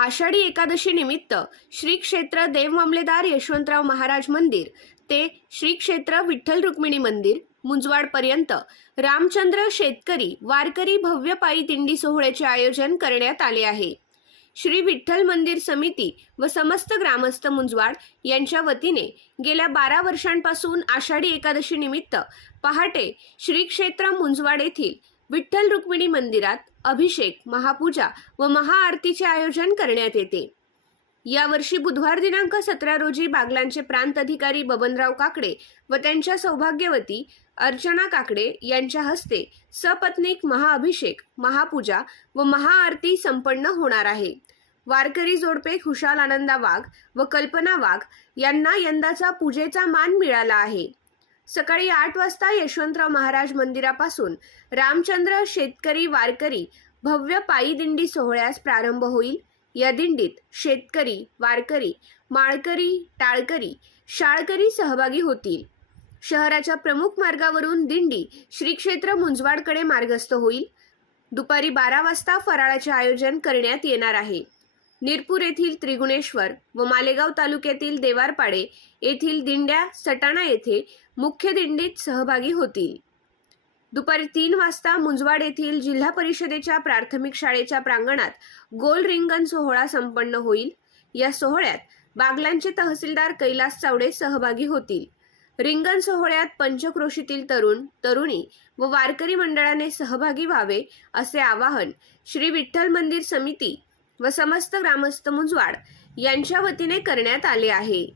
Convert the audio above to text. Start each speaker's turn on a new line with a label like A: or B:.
A: आषाढी एकादशी निमित्त श्री क्षेत्र देवमामलेदार यशवंतराव महाराज मंदिर ते श्री क्षेत्र विठ्ठल रुक्मिणी मंदिर मुंजवाड पर्यंत रामचंद्र शेतकरी वारकरी भव्य पायी दिंडी सोहळ्याचे आयोजन करण्यात आले आहे. श्री विठ्ठल मंदिर समिती व समस्त ग्रामस्थ मुंजवाड यांच्या वतीने गेल्या बारा वर्षांपासून आषाढी एकादशी निमित्त पहाटे श्री क्षेत्र मुंजवाड येथील विठ्ठल रुक्मिणी मंदिरात अभिषेक महापूजा व महाआरतीचे आयोजन करण्यात येते. यावर्षी बुधवार दिनांक सतरा रोजी बागलांचे प्रांत अधिकारी बबनराव काकडे व त्यांच्या सौभाग्यवती अर्चना काकडे यांच्या हस्ते सपत्नीक महाअभिषेक महापूजा व महाआरती संपन्न होणार आहे. वारकरी जोडपे खुशाल आनंदा वाघ व कल्पना वाघ यांना यंदाचा पूजेचा मान मिळाला आहे. सकाळी आठ वाजता यशवंतराव महाराज मंदिरापासून रामचंद्र शेतकरी वारकरी भव्य पायी दिंडी सोहळ्यास प्रारंभ होईल. या दिंडीत शेतकरी वारकरी माळकरी टाळकरी शाळकरी सहभागी होतील. शहराच्या प्रमुख मार्गावरून दिंडी श्री क्षेत्र मुंजवाडकडे मार्गस्थ होईल. दुपारी बारा वाजता फराळाचे आयोजन करण्यात येणार आहे. निरपूर येथील त्रिगुणेश्वर व मालेगाव तालुक्यातील देवारपाडे येथील दिंड्या सटाणा येथे मुख्य दिंडीत सहभागी होतील. दुपारी तीन वाजता मुंजवाड येथील जिल्हा परिषदेच्या प्राथमिक शाळेच्या प्रांगणात गोल रिंगण सोहळा संपन्न होईल. या सोहळ्यात बागलांचे तहसीलदार कैलास चावडे सहभागी होतील. रिंगण सोहळ्यात पंचक्रोशीतील तरुण तरुणी व वारकरी मंडळाने सहभागी व्हावे असे आवाहन श्री विठ्ठल मंदिर समिती व समस्त ग्रामस्थ मुजवाड यांच्या वतीने करण्यात आले आहे.